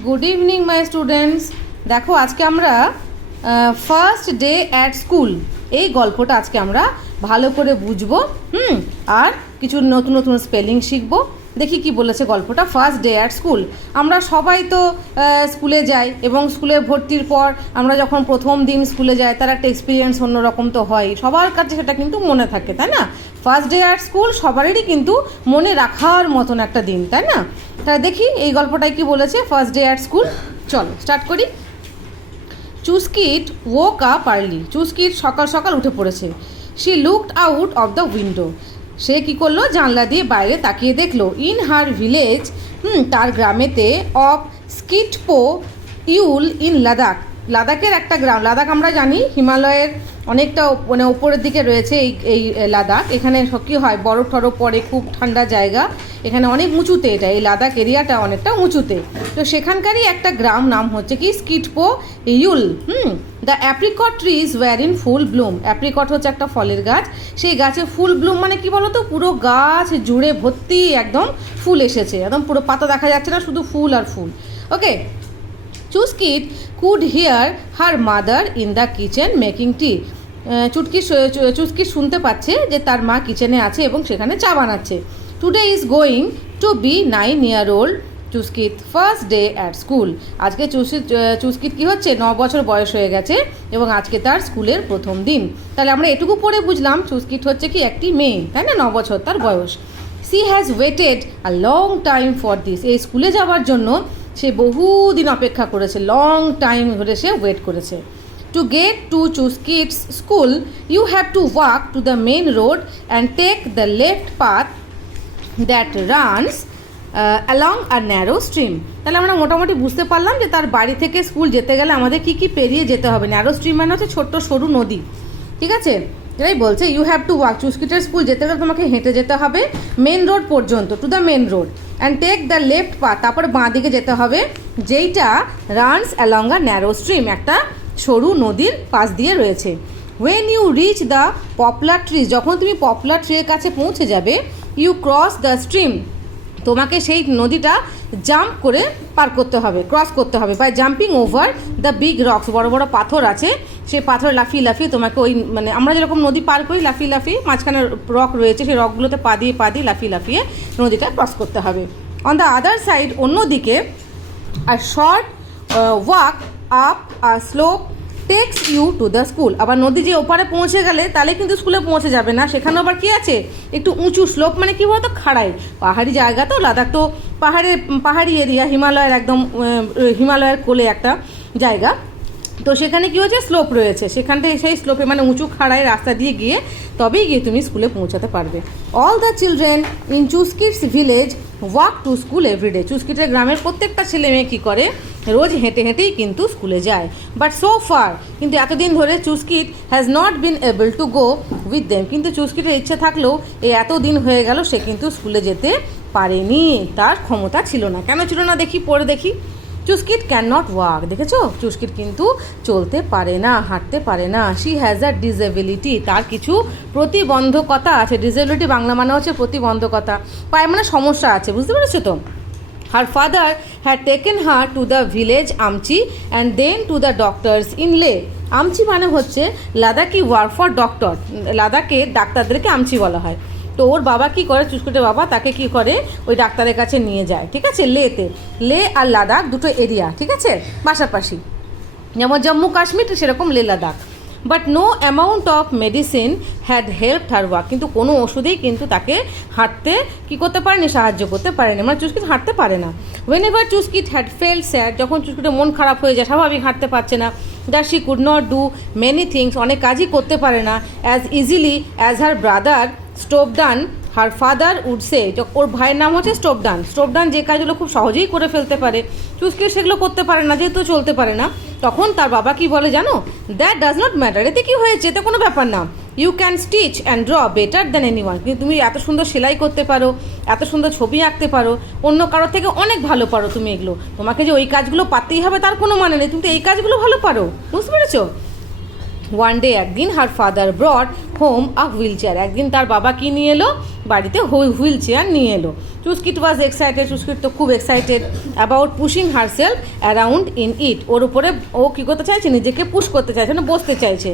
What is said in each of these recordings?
Good evening my students. দেখো আজকে আমরা ফার্স্ট ডে অ্যাট স্কুল এই গল্পটা আজকে আমরা ভালো করে বুঝবো। আর কিছু নতুন নতুন স্পেলিং শিখবো। দেখি কি বলেছে গল্পটা। ফার্স্ট ডে অ্যাট স্কুল, আমরা সবাই তো স্কুলে যাই এবং স্কুলে ভর্তির পর আমরা যখন প্রথম দিন স্কুলে যাই তার একটা এক্সপিরিয়েন্স অন্যরকম তো হয়, সবার কাছে সেটা কিন্তু মনে থাকে, তাই না? ফার্স্ট ডে অ্যাট স্কুল সবারই কিন্তু মনে রাখার মতন একটা দিন, তাই না? তাহলে দেখি এই গল্পটায় কি বলেছে ফার্স্ট ডে অ্যাট স্কুল। চলো স্টার্ট করি। চুস্কিট woke up early। চুস্কিট সকাল সকাল উঠে পড়েছে। She looked out of the window. সে কী করলো, জানলা দিয়ে বাইরে তাকিয়ে দেখলো। ইন হার ভিলেজ, তার গ্রামেতে, অফ স্কিটপো ইউল ইন লাদাখ। লাদাখের একটা গ্রাম, লাদাখ আমরা জানি হিমালয়ের অনেকটা মানে ওপরের দিকে রয়েছে এই লাদাখ। এখানে কী হয়, বরফ টরফ পড়ে, খুব ঠান্ডা জায়গা, এখানে অনেক উঁচুতে, এটা এই লাদাখ এরিয়াটা অনেকটা উঁচুতে। তো সেখানকারই একটা গ্রাম, নাম হচ্ছে কি স্কিটপো ইউল। The apricot trees were in full bloom. Apricot হচ্ছে একটা ফলের গাছ, সেই গাছে ফুল ব্লুম মানে কি বলো তো, পুরো গাছ জুড়ে ভর্তি একদম ফুল এসেছে, একদম পুরো পাতা দেখা যাচ্ছে না, শুধু ফুল আর ফুল। Okay, Chuskit could hear her mother in the kitchen making tea. Chuskit শুনতে পাচ্ছে যে তার মা কিচেনে আছে এবং সেখানে চা বানাচ্ছে। Today is going to be 9 year old Chuskit first day at school. আজকে চুস্কিট কী হচ্ছে, 9 বছর বয়স হয়ে গেছে এবং আজকে তার স্কুলের প্রথম দিন। তাহলে আমরা এটুকু পড়ে বুঝলাম চুস্কিট হচ্ছে কি একটি মেয়ে, তাই না? 9 বছর তার বয়স। She has waited a long time for this. এই স্কুলে যাওয়ার জন্য সে বহুদিন অপেক্ষা করেছে, লং টাইম ধরে সে ওয়েট করেছে। To get to Chuskit's school you have to walk to the main road and take the left path that runs along a narrow stream. তাহলে আমরা মোটামুটি বুঝতে পারলাম যে তার বাড়ি থেকে স্কুল যেতে গেলে আমাদের কী কী পেরিয়ে যেতে হবে। ন্যারো স্ট্রিম মানে হচ্ছে ছোট্ট সরু নদী, ঠিক আছে? এটাই বলছে, ইউ হ্যাভ টু ওয়াক, চুস্কিটের স্কুল যেতে গেলে তোমাকে হেঁটে যেতে হবে মেন রোড পর্যন্ত, to the main road, and take the left path, তারপর বাঁ দিকে যেতে হবে, যেইটা runs along a narrow stream, একটা সরু নদীর পাশ দিয়ে রয়েছে। When you reach the poplar trees, যখন তুমি পপলার ট্রির কাছে পৌঁছে যাবে, ইউ ক্রস দ্য স্ট্রিম, তোমাকে সেই নদীটা জাম্প করে পার করতে হবে, ক্রস করতে হবে, by jumping over the big rocks. বড় বড় পাথর আছে, সেই পাথর লাফিয়ে লাফিয়ে তোমাকে ওই, মানে আমরা যেরকম নদী পার করি লাফিয়ে লাফিয়ে, মাঝখানে রক রয়েছে, সেই রকগুলোতে পা দিয়ে লাফিয়ে লাফিয়ে নদীটা ক্রস করতে হবে। অন দ্য আদার সাইড, অন্যদিকে, a short walk up a slope takes you to the school. আবার নদী যে ওপারে পৌঁছে গেলে তাহলে কিন্তু স্কুলে পৌঁছে যাবে না, সেখানে আবার কী আছে, একটু উঁচু স্লোপ, মানে কী বলতো, খাড়াই, পাহাড়ি জায়গা তো, লাদাখ তো পাহাড়ি এরিয়া, হিমালয়ের একদম হিমালয়ের কোলে একটা জায়গা, তো সেখানে কী হচ্ছে, স্লোপ রয়েছে, সেখান থেকে সেই স্লোপে মানে উঁচু খাড়াই রাস্তা দিয়ে গিয়ে তবেই গিয়ে তুমি স্কুলে পৌঁছাতে পারবে। All the children in Chuskit's village walk to school everyday. চুস্কিটের গ্রামের প্রত্যেকটা ছেলে মেয়ে কী করে, রোজ হেঁটে হেঁটেই কিন্তু স্কুলে যায়। বাট সো ফার, কিন্তু এতদিন ধরে Chuskit has not been able to go with them. কিন্তু চুস্কিটের ইচ্ছে থাকলেও এই এতদিন হয়ে গেল সে কিন্তু স্কুলে যেতে পারেনি, তার ক্ষমতা ছিল না। কেন ছিল না দেখি, পড়ে দেখি। চুস্কিট ক্যান নট ওয়াক, দেখেছো, চুস্কিট কিন্তু চলতে পারে না, হাঁটতে পারে না। শি হ্যাজ আ ডিসেবিলিটি, তার কিছু প্রতিবন্ধকতা আছে। ডিসেবিলিটি বাংলা মানে হচ্ছে প্রতিবন্ধকতা, পায়ে মানে সমস্যা আছে, বুঝতে পেরেছো তো? Her father had taken her to the village Amchi and then to the doctors in Leh. আমচি মানে হচ্ছে লাদাখি ওয়ার্ড ফর ডক্টর, লাদাখে ডাক্তারদেরকে আমচি বলা হয়। তো ওর বাবা কি করে, চুস্কিটের বাবা তাকে কি করে, ওই ডাক্তারের কাছে নিয়ে যায়, ঠিক আছে? লেতে, লে আর লাদাখ দুটো এরিয়া, ঠিক আছে, পাশাপাশি, যেমন জম্মু কাশ্মীর সেরকম Leh Ladakh. But no amount of medicine had help her walk, কিন্তু কোনো ওষুধেই কিন্তু তাকে হাঁটতে কী করতে পারেনি, সাহায্য করতে পারেনি, মানে চুস্কিট হাঁটতে পারে না। Whenever Chuskit had felt sad, যখন চুস্কিটের মন খারাপ হয়ে যায়, স্বাভাবিক হাঁটতে পারছে না, that she could not do many things, অনেক কাজই করতে পারে না, as easily as her brother Stobdan her father would say. ওর ভাইয়ের নাম হচ্ছে স্টোপডান। স্টোপডান যে কাজগুলো খুব সহজেই করে ফেলতে পারে, চুস্কিট সেগুলো করতে পারে না, যেহেতু চলতে পারে না। তখন তার বাবা কি বলে জানো, দ্যাট ডাজ নট ম্যাটার, এতে কী হয়েছে, এতে কোনো ব্যাপার না। You can stitch and draw better than anyone, কিন্তু তুমি এত সুন্দর সেলাই করতে পারো, এত সুন্দর ছবি আঁকতে পারো, অন্য কারোর থেকে অনেক ভালো পারো তুমি এগুলো। তোমাকে যে ওই কাজগুলো পারতেই হবে তার কোনো মানে নেই, তুমি তো এই কাজগুলো ভালো পারো, বুঝতে পেরেছো? ওয়ান ডে একদিন হার ফাদার ব্রড হোম আ হুইল চেয়ার, একদিন তার বাবা কি নিয়ে এলো, বাড়িতে হুইল চেয়ার নিয়ে এলো। চুস্কিট ওয়াজ এক্সাইটেড, চুস্কিট তো খুব excited about pushing herself around in it, ওর উপরে ও কী করতে চাইছে, নিজেকে পুশ করতে চাইছে, মানে বসতে চাইছে।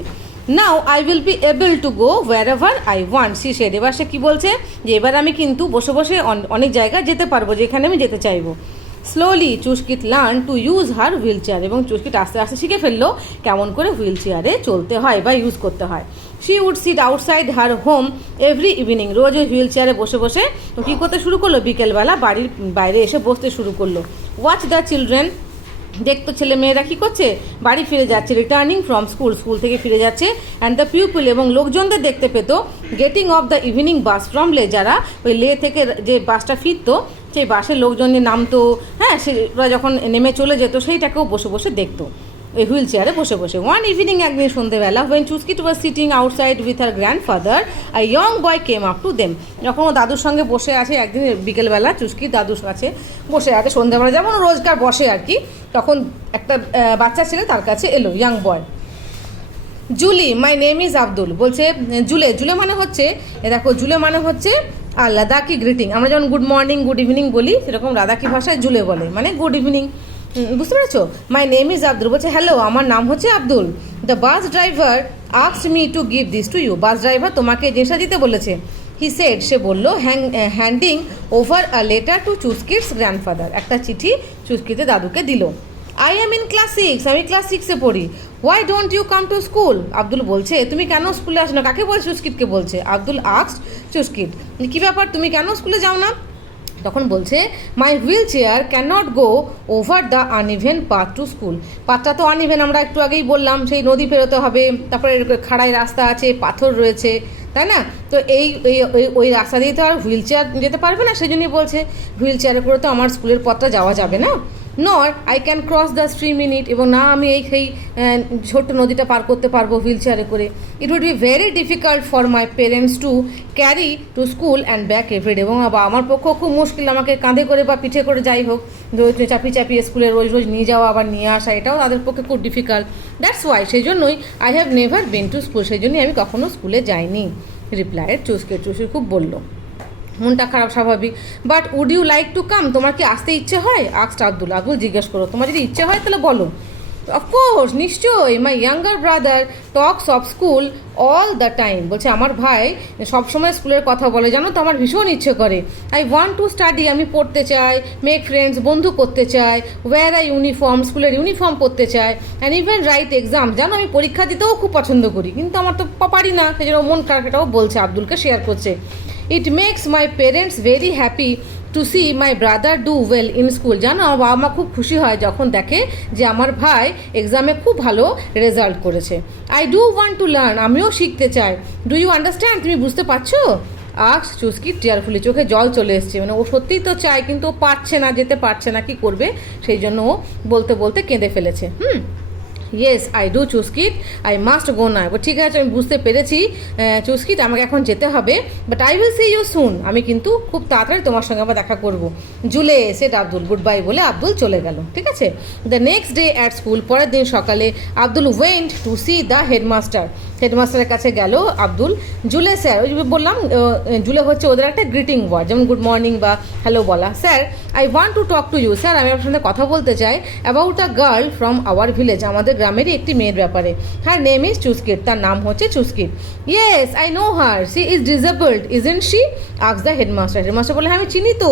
Now I will be able to go wherever I want she said, এবার সে কী বলছে যে এবার আমি কিন্তু বসে বসে অনেক জায়গায় যেতে পারবো যেখানে আমি যেতে চাইবো। Slowly Chuskit learn to use her wheelchair, এবং চুস্কিট আস্তে আস্তে শিখে ফেললো কেমন করে হুইল চেয়ারে চলতে হয় বা ইউজ করতে হয়। She would sit outside her home every evening, রোজ ওই হুইল চেয়ারে বসে বসে কী করতে শুরু করলো, বিকেলবেলা বাড়ির বাইরে এসে বসতে শুরু করলো। ওয়াচ দ্য চিলড্রেন, দেখতো ছেলে মেয়েরা কী করছে, বাড়ি ফিরে যাচ্ছে, রিটার্নিং ফ্রম স্কুল, স্কুল থেকে ফিরে যাচ্ছে। অ্যান্ড দ্য পিউপল, এবং লোকজনদের দেখতে পেতো, getting of the evening bus from লে, যারা ওই লে থেকে যে বাসটা ফিরতো সেই বাসের লোকজন যে নামতো, হ্যাঁ সেরা যখন নেমে চলে যেত সেইটাকেও বসে বসে দেখতো ওই হুইল চেয়ারে বসে বসে। ওয়ান ইভিনিং, একদিন সন্ধ্যেবেলা, when Chuskit was sitting outside with her grandfather a young boy came up to them, যখন ও দাদুর সঙ্গে বসে আছে একদিন বিকেলবেলা, চুস্কি দাদুর কাছে বসে আছে সন্ধ্যাবেলা যেমন রোজগার বসে আর কি, তখন একটা বাচ্চা ছেলে তার কাছে এলো, young boy. Julie, my name is Abdul, বলছে জুলে, জুলে মানে হচ্ছে দেখো, জুলে মানে হচ্ছে আর লাদাখি গ্রিটিং, আমরা যেমন গুড মর্নিং গুড ইভিনিং বলি সেরকম লাদাখি ভাষায় জুলে বলে, মানে গুড ইভিনিং, বুঝতে পেরেছো? মাই নেম ইজ আব্দুল, বলছে হ্যালো আমার নাম হচ্ছে Abdul. The bus driver asked me to give this to you, bus driver তোমাকে জিনিসটা দিতে বলেছে। হি সেড, সে বললো, handing over a letter to Chuskit's grandfather, একটা চিঠি চুস্কিতে দাদুকে দিল। আই এম ইন ক্লাস 6, আমি ক্লাস 6-এ পড়ি। Why don't you come to school, Abdul বলছে তুমি কেন স্কুলে আসো না, কাকে বলছে, চুস্কিটকে বলছে। আব্দুল আস্কড চুস্কিট, কী ব্যাপার তুমি কেন স্কুলে যাও না? তখন বলছে my wheelchair can not go over the uneven path to school, পাথটা তো আনইভেন আমরা একটু আগেই বললাম, সেই নদী পেরোতে হবে, তারপরে খাড়াই রাস্তা আছে, পাথর রয়েছে, তাই না? তো ওই রাস্তা দিয়ে তো আর হুইল চেয়ার যেতে পারবে না, সেই জন্যই বলছে হুইল চেয়ারে করে তো আমার স্কুলের পথটা যাওয়া যাবে না। নর I can cross the stream in it, এবং না আমি সেই ছোট্ট নদীটা পার করতে পারবো হুইল চেয়ারে করে। It would be very difficult for my parents to carry to school and back every day, এবং আমার পক্ষেও খুব মুশকিল আমাকে কাঁধে করে বা পিঠে করে যাই হোক চাপিয়ে চাপিয়ে স্কুলে রোজ রোজ নিয়ে যাওয়া আবার নিয়ে আসা, এটাও তাদের পক্ষে খুব ডিফিকাল্ট। দ্যাটস ওয়াই, সেই জন্যই I have never been to school, সেই জন্যই আমি কখনো স্কুলে যাইনি। রিপ্লাইড চুস্কিট, চুস্কিট খুব বললো, মনটা খারাপ স্বাভাবিক। But would you like to come, তোমার কি আসতে ইচ্ছে হয়? আস্কড আব্দুল, আব্দুল জিজ্ঞেস করো, তোমার যদি ইচ্ছে হয় তাহলে বলো। অফকোর্স, নিশ্চয়ই। My younger brother talks of school all the time, বলছে আমার ভাই সবসময় স্কুলের কথা বলে, জানো তো আমার ভীষণ ইচ্ছে করে। আই ওয়ান্ট টু স্টাডি, আমি পড়তে চাই, মেক ফ্রেন্ডস, বন্ধু করতে চাই, ওয়্যার আই ইউনিফর্ম, স্কুলের ইউনিফর্ম পরতে চাই, অ্যান্ড ইভেন রাইট এক্সাম, জানো আমি পরীক্ষা দিতেও খুব পছন্দ করি, কিন্তু আমার তো পারি না, সেই জন্য মন খারাপ, এটাও বলছে, আব্দুলকে শেয়ার করছে। It makes my parents very happy to see my brother do well in school, জানো আমার বাবা মা খুব খুশি হয় যখন দেখে যে আমার ভাই এক্সামে খুব ভালো রেজাল্ট করেছে। I do want to learn, আমিও শিখতে চাই। ডু ইউ আন্ডারস্ট্যান্ড, তুমি বুঝতে পারছো? আস্কড চুস্কিট টিয়ারফুলি, চোখে জল চলে এসছে, মানে ও সত্যিই তো চায় কিন্তু ও পারছে না, যেতে পারছে না, কি করবে, সেই জন্য ও বলতে বলতে কেঁদে ফেলেছে। Yes I do Chuskit, I must go now, ঠিক আছে আমি বুঝতে পেরেছি চুস্কিট, আমাকে এখন যেতে হবে, but I will see you soon, আমি কিন্তু খুব তাড়াতাড়ি তোমার সঙ্গে আবার দেখা করব। Julley said Abdul, goodbye বলে আব্দুল চলে গেল, ঠিক আছে। The next day at school, পরের দিন সকালে Abdul went to see the headmaster, হেডমাস্টারের কাছে গেল আব্দুল। জুলে স্যার, ওই বললাম জুলে হচ্ছে ওদের একটা গ্রিটিং ওয়ার্ড, যেমন গুড মর্নিং বা হ্যালো বলা। Sir I want to talk to you, sir আমি আপনার সঙ্গে কথা বলতে চাই about a girl from our village, আমাদের গ্রামেরই একটি মেয়ের ব্যাপারে। হার নেম ইজ চুস্কিট, তার নাম হচ্ছে Chuskit. Yes I know her, she is disabled isn't she, asked the headmaster, headmaster বলে হ্যাঁ আমি চিনি তো,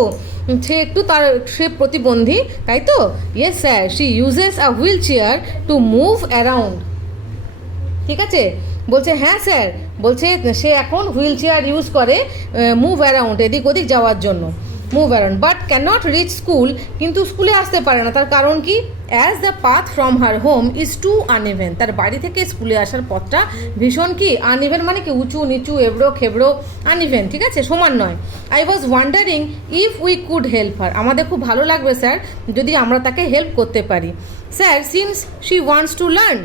সে প্রতিবন্ধী তাই তো। Yes sir, she uses a wheelchair to move around, ঠিক আছে, বলছে হ্যাঁ স্যার, বলছে সে এখন হুইল চেয়ার ইউজ করে মুভ অ্যারাউন্ড, এদিক ওদিক যাওয়ার জন্য, move around, but can not reach school, কিন্তু স্কুলে আসতে পারে না, তার কারণ কি? As the path from her home is too uneven, তার বাড়ি থেকে স্কুলে আসার পথটা ভীষণ কি আনইভেন, মানে কি উঁচু নিচু এবড়ো খেবড়ো, আনইভেন, ঠিক আছে, সমান নয়। I was wandering if we could help হার, আমাদের খুব ভালো লাগবে স্যার যদি আমরা তাকে হেল্প করতে পারি। Sir since she wants to learn,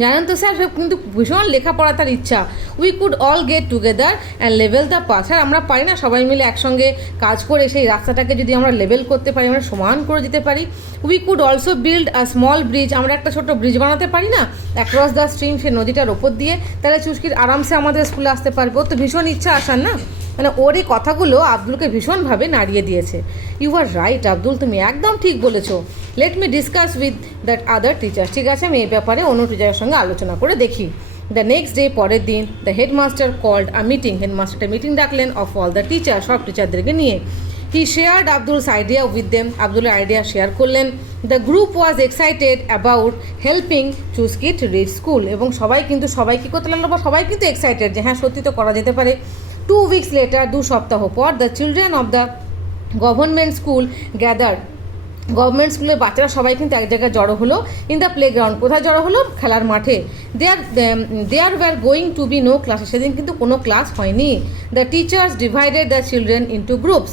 জানেন তো স্যার, কিন্তু ভীষণ লেখাপড়া তার ইচ্ছা। We could all get together and level the path. Sir আমরা পারি না সবাই মিলে একসঙ্গে কাজ করে সেই রাস্তাটাকে যদি আমরা লেভেল করতে পারি, আমরা সমান করে দিতে পারি। We could also build a small bridge. আমরা একটা ছোট্ট ব্রিজ বানাতে পারি না অ্যাক্রস দ্য স্ট্রিম, সেই নদীটার ওপর দিয়ে, তাহলে চুস্কির আরামসে আমাদের স্কুলে আসতে পারবে। ওর তো ভীষণ ইচ্ছা আসার না, মানে ওর এই কথাগুলো আব্দুলকে ভীষণভাবে নাড়িয়ে দিয়েছে। ইউ আর রাইট আব্দুল, তুমি একদম ঠিক বলেছো। Let me discuss with that other teacher. ঠিক আছে, আমি এই ব্যাপারে অন্য টিচারের সঙ্গে আলোচনা করে দেখি। দ্য নেক্সট ডে, পরের দিন, the headmaster called a meeting. হেডমাস্টারটা মিটিং ডাকলেন অফ অল দ্য টিচার, সব টিচারদেরকে নিয়ে। He shared Abdul's idea with them. আব্দুলের আইডিয়া শেয়ার করলেন। The group was excited about helping Chuskit reach school. এবং সবাই কিন্তু সবাই কী করতে লাগলো, সবাই কিন্তু এক্সাইটেড যে হ্যাঁ সত্যি তো করা যেতে পারে। 2 weeks later, 2 সপ্তাহ পর, the children of the government school gathered. Government স্কুলের বাচ্চারা সবাই কিন্তু এক জায়গায় জড়ো হলো ইন দ্য প্লেগ্রাউন্ড। কোথায় জড়ো হলো? খেলার মাঠে। There were going to be no class. সেদিন কিন্তু কোনো ক্লাস হয়নি। The teachers divided the children into groups.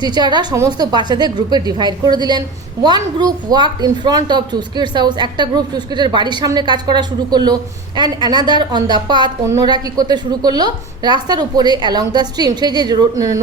টিচাররা সমস্ত বাচ্চাদের গ্রুপে ডিভাইড করে দিলেন। One group walked in front of Chuskit's house. একটা গ্রুপ চুস্কিটের বাড়ির সামনে কাজ করা শুরু করলো। And another on the path. অন্যরা কী করতে শুরু করলো? রাস্তার উপরে অ্যালং দ্য স্ট্রিম, সেই যে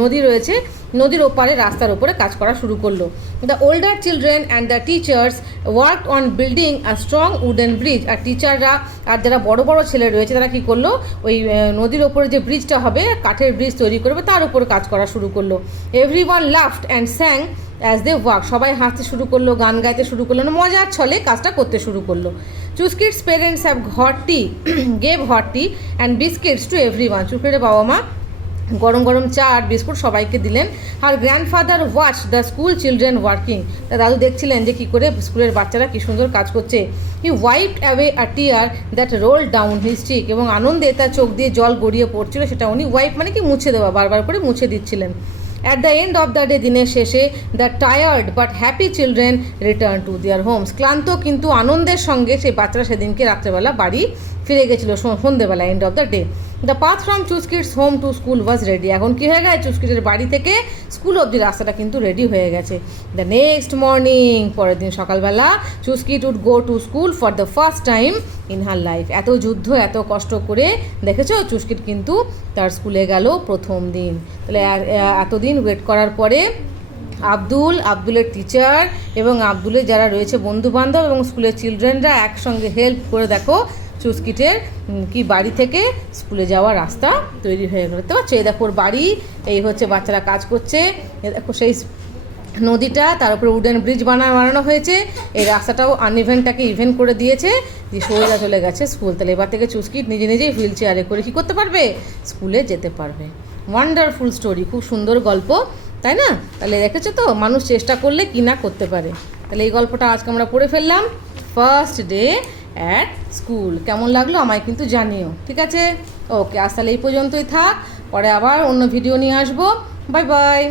নদী রয়েছে নদীর ওপারে রাস্তার উপরে কাজ করা শুরু করলো। The older children and the teachers worked on building a strong wooden bridge. আর টিচাররা আর যারা বড় বড় ছেলে রয়েছে তারা কী করলো? ওই নদীর ওপরে যে ব্রিজটা হবে, কাঠের ব্রিজ তৈরি করবে, তার উপরে কাজ করা শুরু করলো। Everyone laughed and sang as they walk. সবাই হাসতে শুরু করলো, গান গাইতে শুরু করলো, মজার ছলে কাজটা করতে শুরু করলো। Chuskit's parents have hot tea gave hot tea and biscuits to everyone. চুস্কিটের বাবা মা গরম গরম চা আর বিস্কুট সবাইকে দিলেন। আর grandfather watch the school children working. তা দাদু দেখছিলেন যে কী করে স্কুলের বাচ্চারা কী সুন্দর কাজ করছে। He wiped away a tear that roll down his cheek. এবং আনন্দে তার চোখ দিয়ে জল গড়িয়ে পড়ছিল, সেটা উনি ওয়াইপ মানে কি মুছে দেওয়া, বারবার করে মুছে দিচ্ছিলেন। At the end of the day, দিনের শেষে, the tired but happy children return to their Holmes. ক্লান্ত কিন্তু আনন্দের সঙ্গে সেই বাচ্চারা সেদিনকে রাত্রেবেলা বাড়ি ফিরে গেছিলো সন্ধ্যেবেলা, end of the day. The path from Chuskit's home to school was ready. এখন কী হয়ে গেছে? চুস্কিটের বাড়ি থেকে স্কুল অবধি রাস্তাটা কিন্তু রেডি হয়ে গেছে। দ্য নেক্সট মর্নিং, পরের দিন সকালবেলা, Chuskit would go to school for the first time in her life. এত যুদ্ধ, এত কষ্ট করে দেখেছো, চুস্কিট কিন্তু তার স্কুলে গেল প্রথম দিন। তাহলে এতদিন ওয়েট করার পরে আব্দুলের টিচার এবং আব্দুলের যারা রয়েছে বন্ধুবান্ধব এবং স্কুলের চিলড্রেনরা একসঙ্গে হেল্প করে দেখো চুস্কিটের কি বাড়ি থেকে স্কুলে যাওয়ার রাস্তা তৈরি হয়ে গেল। দেখতে পাচ্ছ, এই দেখো ওর বাড়ি, এই হচ্ছে বাচ্চারা কাজ করছে, দেখো সেই নদীটা, তার উপরে উডেন ব্রিজ বানানো হয়েছে। এই রাস্তাটাও আনইভেনটাকে ইভেন করে দিয়েছে, দিয়ে সোজা চলে গেছে স্কুল। তাহলে এবার থেকে চুস্কিট নিজেই হুইল চেয়ারে করে কী করতে পারবে? স্কুলে যেতে পারবে। ওয়ান্ডারফুল স্টোরি, খুব সুন্দর গল্প, তাই না? তাহলে দেখেছো তো মানুষ চেষ্টা করলে কি না করতে পারে। তাহলে এই গল্পটা আজকে আমরা পড়ে ফেললাম, ফার্স্ট ডে অ্যাট স্কুল। কেমন লাগলো আমায় কিন্তু জানিও, ঠিক আছে? ওকে, আজ তাহলে এই পর্যন্তই থাক, পরে আবার অন্য ভিডিও নিয়ে আসবো। Bye bye.